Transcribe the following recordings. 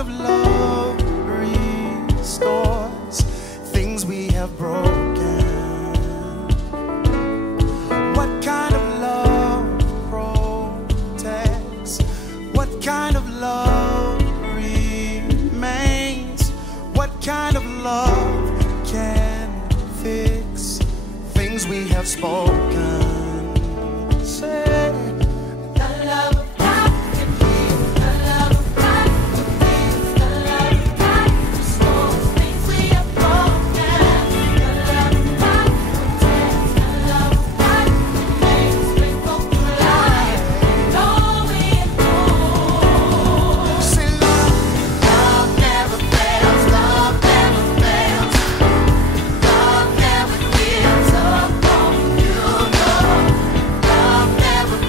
kind of love restores things we have broken? What kind of love protects? What kind of love remains? What kind of love can fix things we have spoken? Say, Never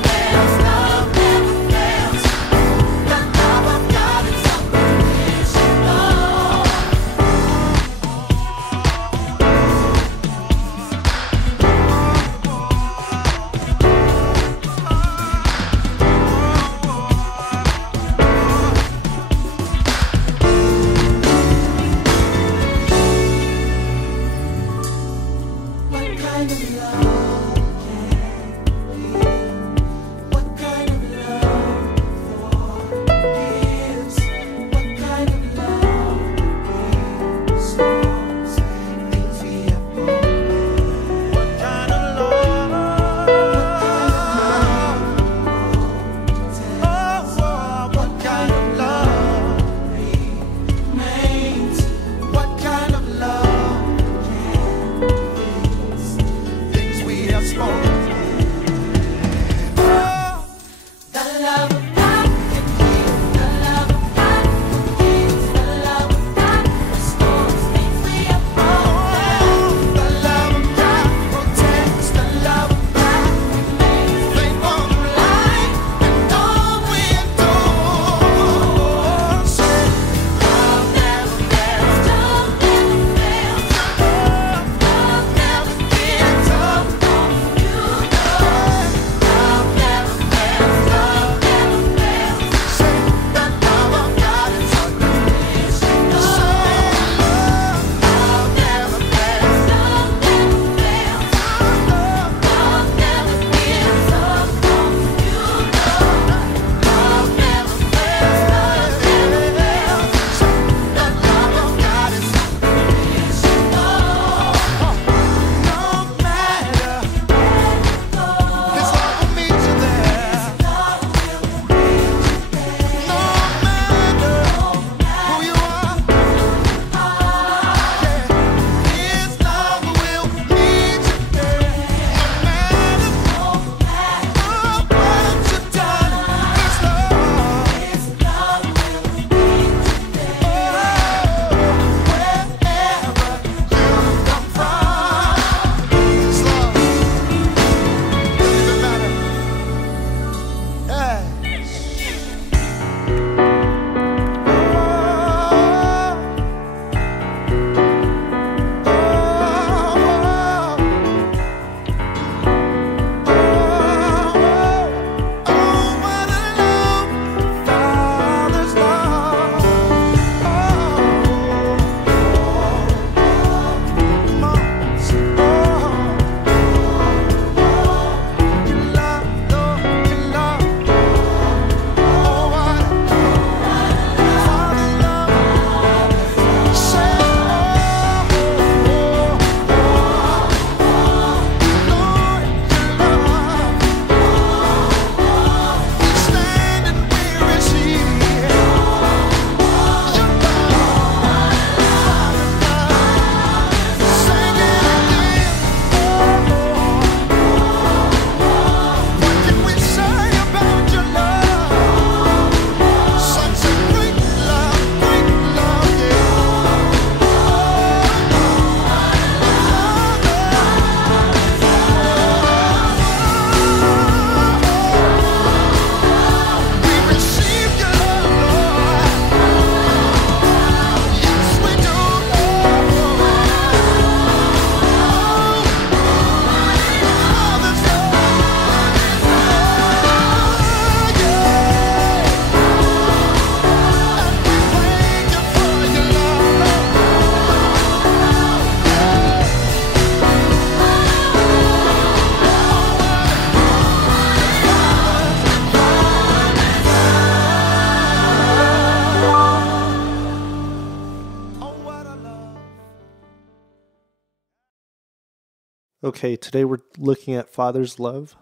Okay, today we're looking at Father's Love.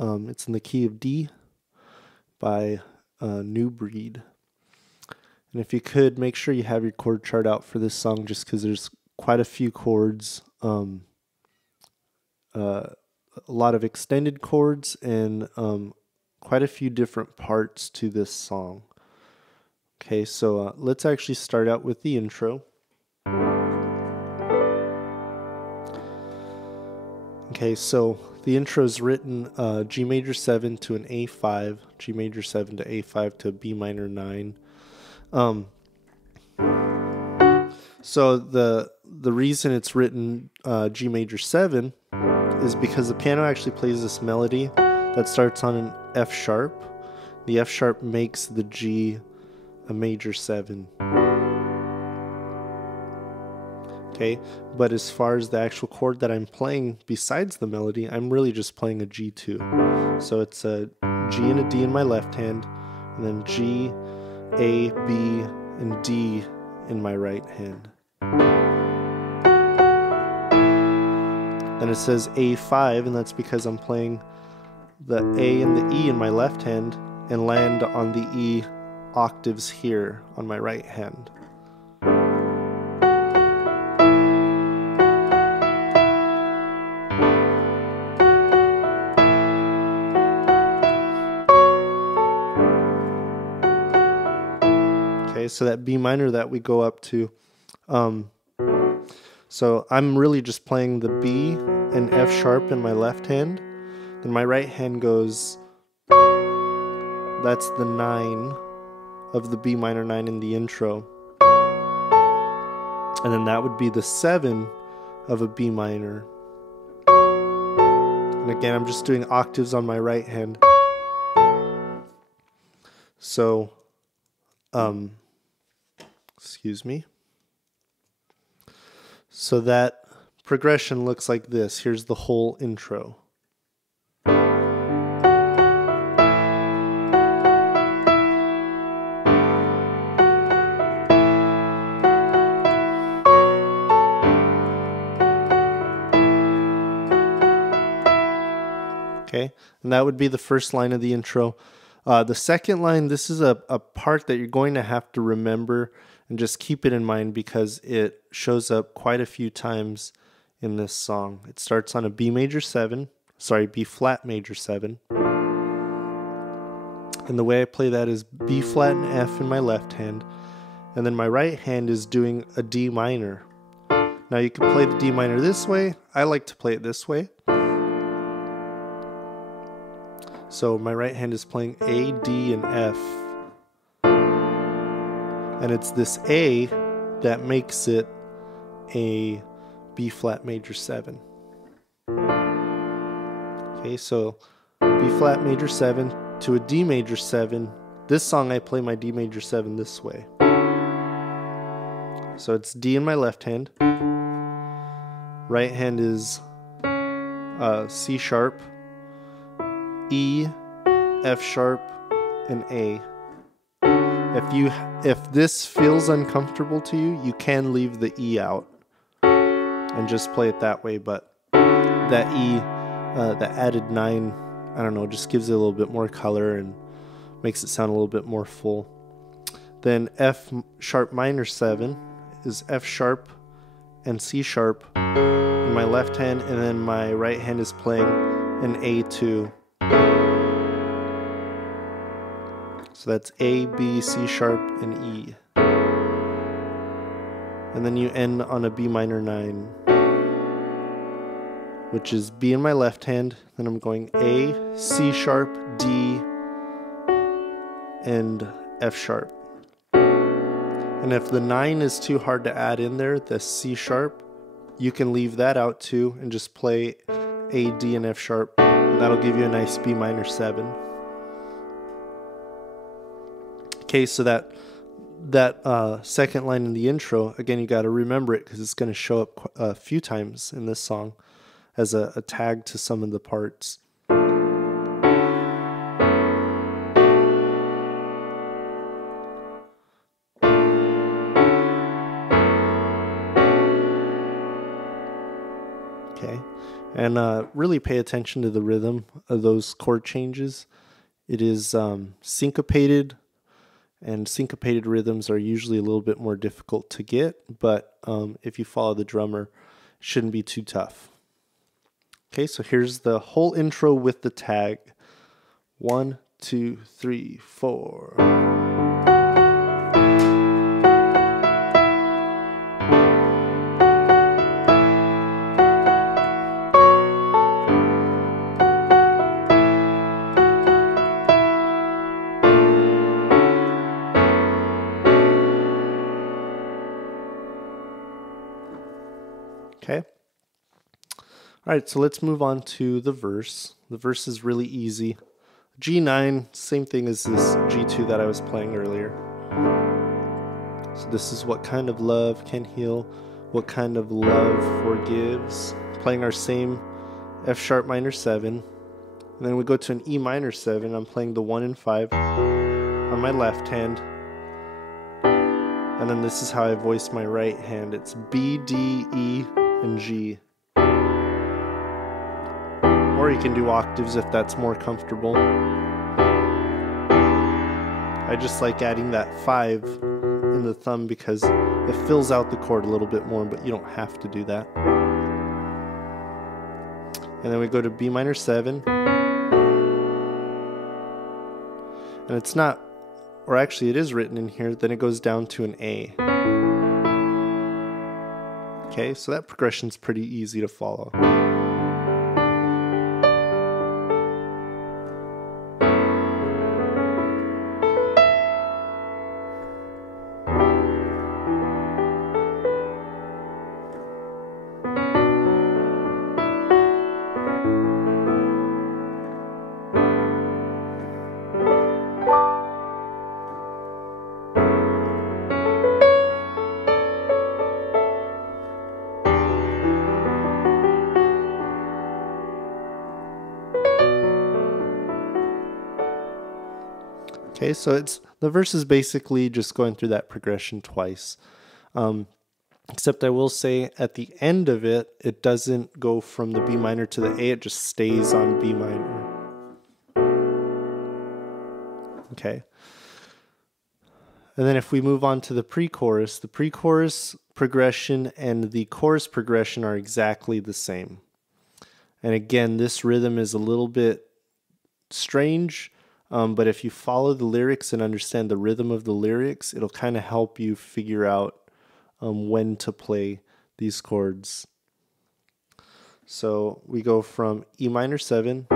It's in the key of D by New Breed. And if you could, make sure you have your chord chart out for this song just because there's quite a few chords, a lot of extended chords, and quite a few different parts to this song. Okay, so let's actually start out with the intro. Okay, so the intro is written G major 7 to an A5, G major 7 to A5 to B minor 9. So the reason it's written G major 7 is because the piano actually plays this melody that starts on an F sharp. The F sharp makes the G a major 7. Okay, but as far as the actual chord that I'm playing besides the melody, I'm really just playing a G2. So it's a G and a D in my left hand, and then G, A, B, and D in my right hand. Then it says A5, and that's because I'm playing the A and the E in my left hand and land on the E octaves here on my right hand. Okay, so that B minor that we go up to, so I'm really just playing the B and F sharp in my left hand. Then my right hand goes, that's the 9 of the B minor 9 in the intro. And then that would be the 7 of a B minor. And again, I'm just doing octaves on my right hand. So, excuse me. So that progression looks like this. Here's the whole intro. Okay, and that would be the first line of the intro. The second line, this is a part that you're going to have to remember and just keep it in mind because it shows up quite a few times in this song. It starts on a B major 7, sorry, B flat major 7. And the way I play that is B flat and F in my left hand, and then my right hand is doing a D minor. Now you can play the D minor this way. I like to play it this way. So my right hand is playing A, D, and F. And it's this A that makes it a B flat major 7. Okay, so B flat major 7 to a D major 7. This song I play my D major 7 this way. So it's D in my left hand. Right hand is C sharp, E, F sharp, and A. If this feels uncomfortable to you, you can leave the E out and just play it that way, but that E, that added 9, I don't know, just gives it a little bit more color and makes it sound a little bit more full. Then F sharp minor 7 is F sharp and C sharp in my left hand, and then my right hand is playing an A2. So that's A, B, C sharp, and E. And then you end on a B minor 9, which is B in my left hand. Then I'm going A, C sharp, D, and F sharp. And if the 9 is too hard to add in there, the C sharp, you can leave that out too and just play A, D, and F sharp. And that'll give you a nice B minor 7. Okay, so that second line in the intro, again, you got to remember it because it's going to show up a few times in this song as a tag to some of the parts. Okay, and really pay attention to the rhythm of those chord changes. It is syncopated, and syncopated rhythms are usually a little bit more difficult to get, but if you follow the drummer, it shouldn't be too tough. Okay, so here's the whole intro with the tag. 1, 2, 3, 4. Okay. All right, so let's move on to the verse. The verse is really easy. G9, same thing as this G2 that I was playing earlier. So this is what kind of love can heal, what kind of love forgives. Playing our same F sharp minor 7. And then we go to an E minor 7. I'm playing the 1 and 5 on my left hand. And then this is how I voice my right hand. It's B, D, E, and G. Or you can do octaves if that's more comfortable. I just like adding that 5 in the thumb because it fills out the chord a little bit more, but you don't have to do that. And then we go to B minor 7. And it's not, or actually it is written in here, then it goes down to an A. Okay, so that progression's pretty easy to follow. Okay, so the verse is basically just going through that progression twice. Except I will say at the end of it, it doesn't go from the B minor to the A, it just stays on B minor. Okay. And then if we move on to the pre-chorus progression and the chorus progression are exactly the same. And again, this rhythm is a little bit strange. But if you follow the lyrics and understand the rhythm of the lyrics, it'll kind of help you figure out when to play these chords. So we go from E minor 7,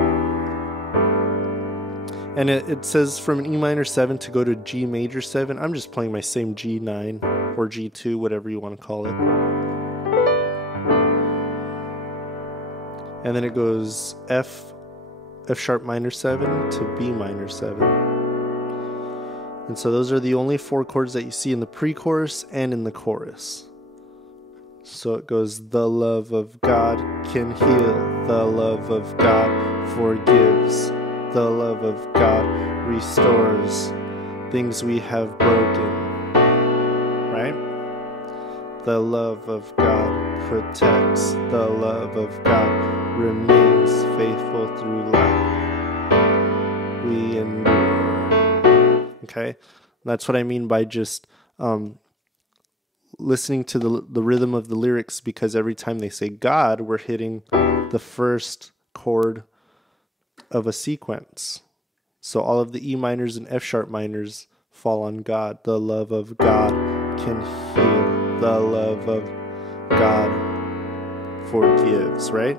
and it says from an E minor 7 to go to G major 7. I'm just playing my same G9 or G2, whatever you want to call it. And then it goes F sharp minor 7 to B minor 7. And so those are the only 4 chords that you see in the pre-chorus and in the chorus. So it goes, the love of God can heal, the love of God forgives, the love of God restores things we have broken, right? The love of God protects, the love of God remains faithful through life. We endure. Okay, that's what I mean by just listening to the rhythm of the lyrics, because every time they say God, we're hitting the first chord of a sequence. So all of the E minors and F sharp minors fall on God. The love of God can heal. The love of God forgives, right?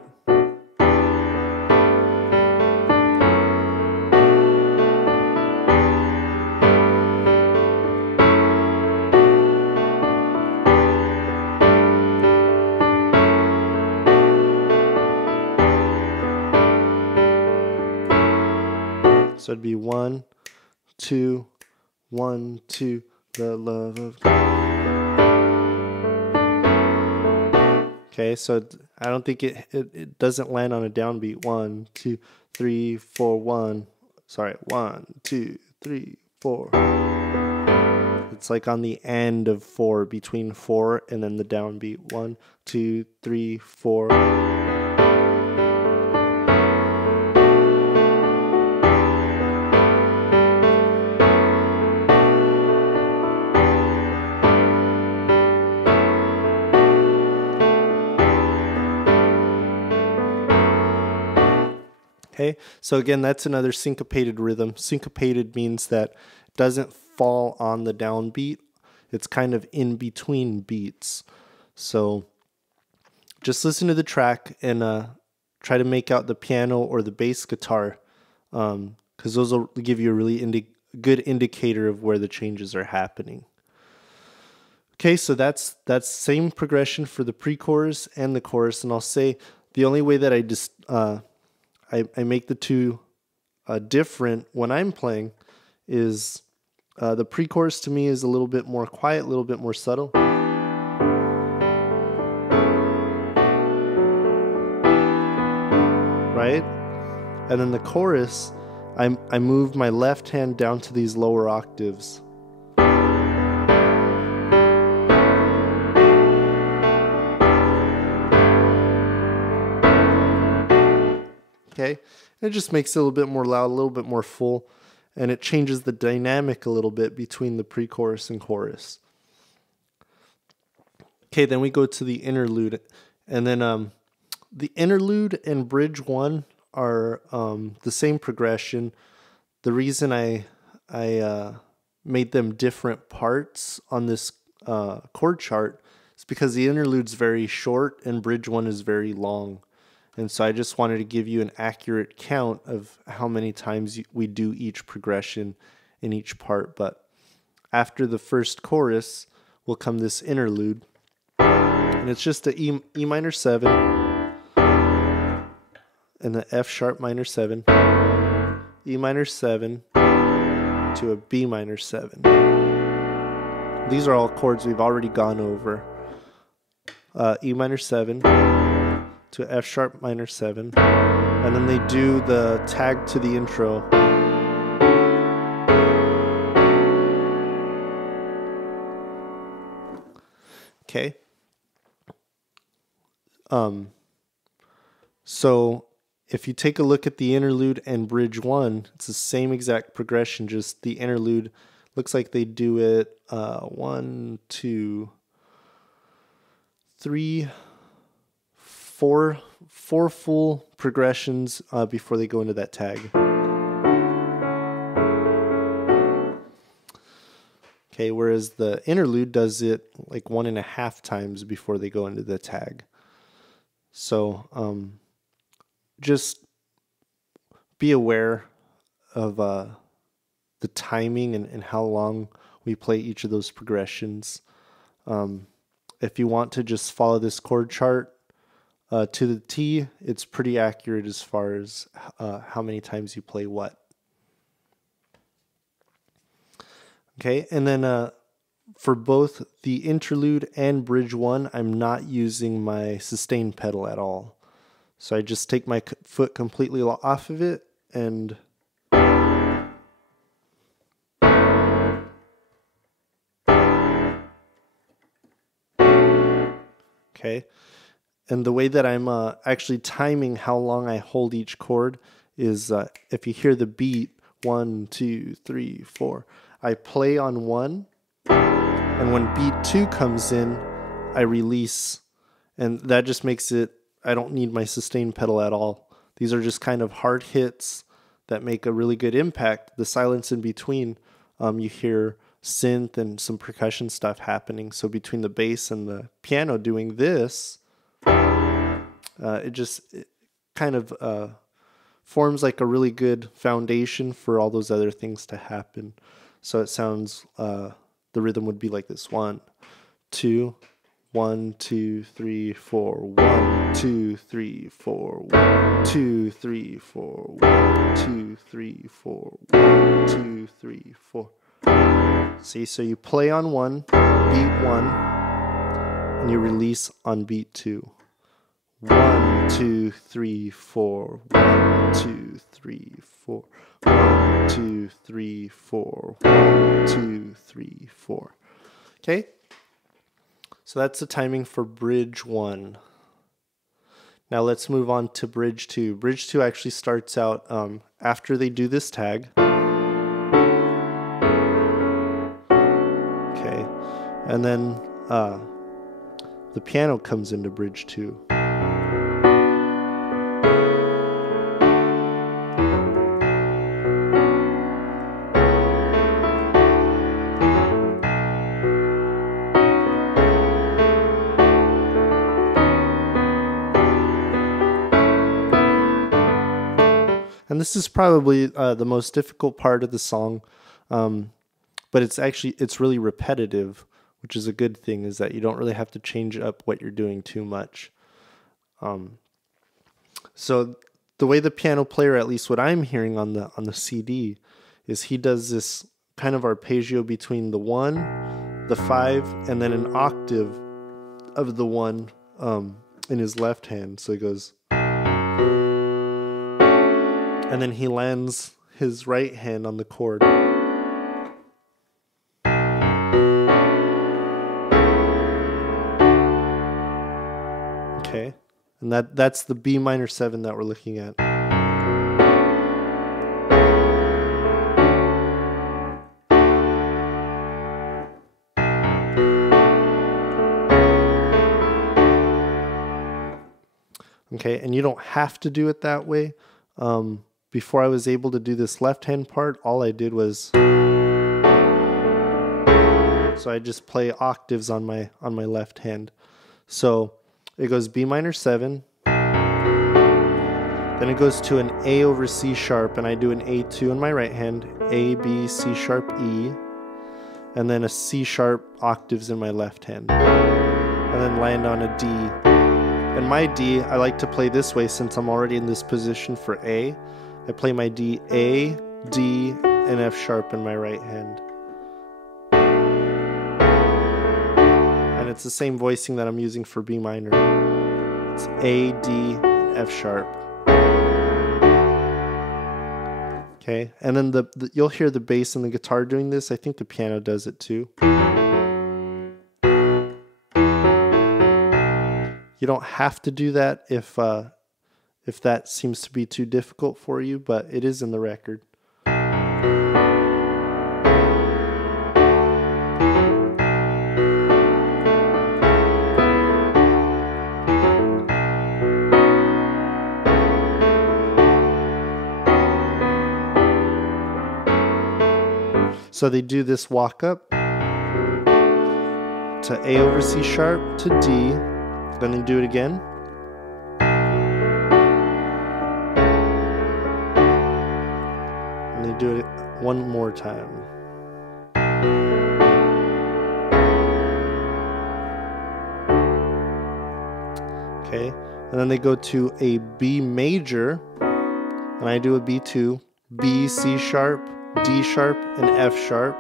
So it'd be 1, 2, 1, 2, the love of God. Okay, so I don't think it doesn't land on a downbeat. 1, 2, 3, 4, 1. Sorry, 1, 2, 3, 4. It's like on the end of 4, between 4 and then the downbeat. 1, 2, 3, 4. Okay, so again, that's another syncopated rhythm. Syncopated means that it doesn't fall on the downbeat. It's kind of in between beats. So just listen to the track and try to make out the piano or the bass guitar, because those will give you a really good indicator of where the changes are happening. Okay, so that's same progression for the pre-chorus and the chorus, and I'll say the only way that I make the two different when I'm playing is the pre-chorus to me is a little bit more quiet, a little bit more subtle. Right? And then the chorus, I move my left hand down to these lower octaves. Okay, and it just makes it a little bit more loud, a little bit more full, and it changes the dynamic a little bit between the pre-chorus and chorus. Okay, then we go to the interlude, and then the interlude and bridge 1 are the same progression. The reason I made them different parts on this chord chart is because the interlude's very short and bridge 1 is very long. And so I just wanted to give you an accurate count of how many times we do each progression in each part. But after the first chorus will come this interlude. And it's just a E minor 7 and the F sharp minor 7, E minor 7 to a B minor 7. These are all chords we've already gone over. E minor 7 to F sharp minor 7, and then they do the tag to the intro. Okay. So if you take a look at the interlude and bridge 1, it's the same exact progression, just the interlude looks like they do it 1, 2, 3, 4 full progressions before they go into that tag. Okay, whereas the interlude does it like 1.5 times before they go into the tag. So just be aware of the timing and how long we play each of those progressions. If you want to just follow this chord chart to the T, it's pretty accurate as far as how many times you play what. Okay, and then for both the interlude and bridge 1, I'm not using my sustain pedal at all. So I just take my foot completely off of it and okay. And the way that I'm actually timing how long I hold each chord is if you hear the beat 1, 2, 3, 4, I play on 1, and when beat 2 comes in, I release, and that just makes it, I don't need my sustain pedal at all. These are just kind of hard hits that make a really good impact. The silence in between, you hear synth and some percussion stuff happening. So between the bass and the piano doing this, it kind of forms like a really good foundation for all those other things to happen. So it sounds, the rhythm would be like this: 1, 2, 1, 2, 3, 4, 1, 2, 3, 4, 1, 2, 3, 4, 1, 2, 3, 4, 1, 2, 3, 4. See, so you play on 1, beat 1, and you release on beat 2. 1, 2, 3, 4, 1, 2, 3, 4, 1, 2, 3, 4, 1, 2, 3, 4. Okay? So that's the timing for bridge 1. Now let's move on to bridge 2. Bridge 2 actually starts out after they do this tag. Okay, and then the piano comes into bridge 2. this is probably the most difficult part of the song, but it's really repetitive, which is a good thing, is that you don't really have to change up what you're doing too much. So the way the piano player, at least what I'm hearing on the CD, is he does this kind of arpeggio between the 1, the 5, and then an octave of the 1 in his left hand. So he goes, and then he lands his right hand on the chord. Okay, and that's the B minor 7 that we're looking at. Okay, and you don't have to do it that way. Before I was able to do this left hand part, all I did was, so I just play octaves on my left hand. So it goes B minor 7, then it goes to an A over C sharp, and I do an A2 in my right hand, A, B, C sharp, E, and then a C sharp octaves in my left hand, and then land on a D. And my D, I like to play this way since I'm already in this position for A. I play my D, A, D, and F sharp in my right hand. And it's the same voicing that I'm using for B minor. It's A, D, and F sharp. Okay, and then you'll hear the bass and the guitar doing this. I think the piano does it too. You don't have to do that if that seems to be too difficult for you, but it is in the record. So they do this walk up to A over C sharp to D, then they do it again. And they do it one more time. Okay, and then they go to a B major, and I do a B2, B, C sharp, D sharp, and F sharp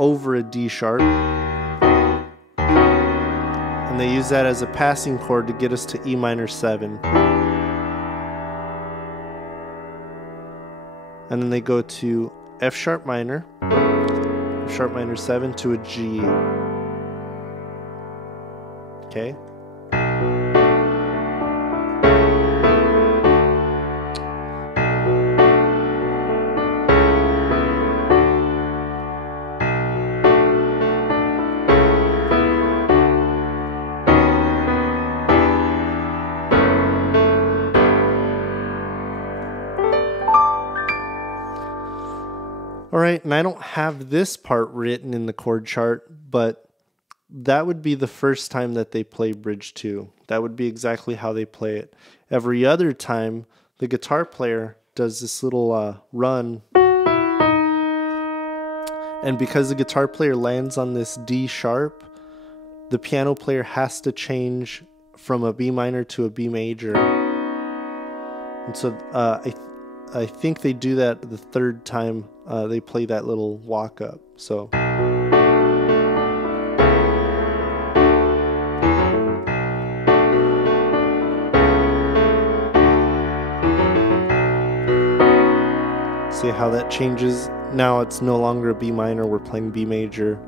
over a D sharp. And they use that as a passing chord to get us to E minor 7. And then they go to F sharp minor 7 to a G. Okay. Alright, and I don't have this part written in the chord chart, but that would be the first time that they play bridge 2. That would be exactly how they play it. Every other time, the guitar player does this little run, and because the guitar player lands on this D sharp, the piano player has to change from a B minor to a B major. And so I think they do that the third time they play that little walk up. So see how that changes. Now it's no longer a B minor, we're playing B major.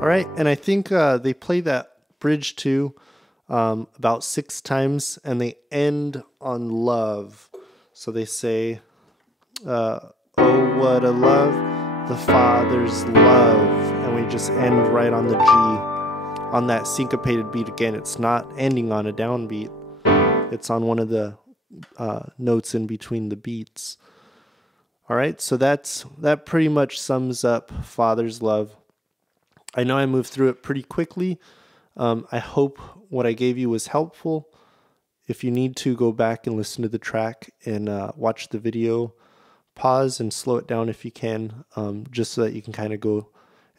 Alright, and I think they play that bridge 2 about 6 times, and they end on love. So they say, Oh, what a love, the Father's love. And we just end right on the G, on that syncopated beat again. It's not ending on a downbeat. It's on one of the notes in between the beats. All right, so that pretty much sums up Father's Love. I know I moved through it pretty quickly. I hope what I gave you was helpful. If you need to, go back and listen to the track and watch the video. Pause and slow it down if you can, just so that you can kind of go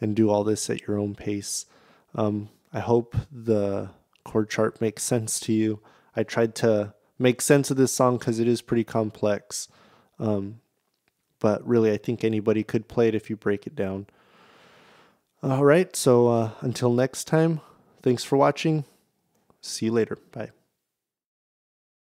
and do all this at your own pace. I hope the chord chart makes sense to you. I tried to make sense of this song because it is pretty complex. But really, I think anybody could play it if you break it down. All right, so until next time, thanks for watching. See you later. Bye.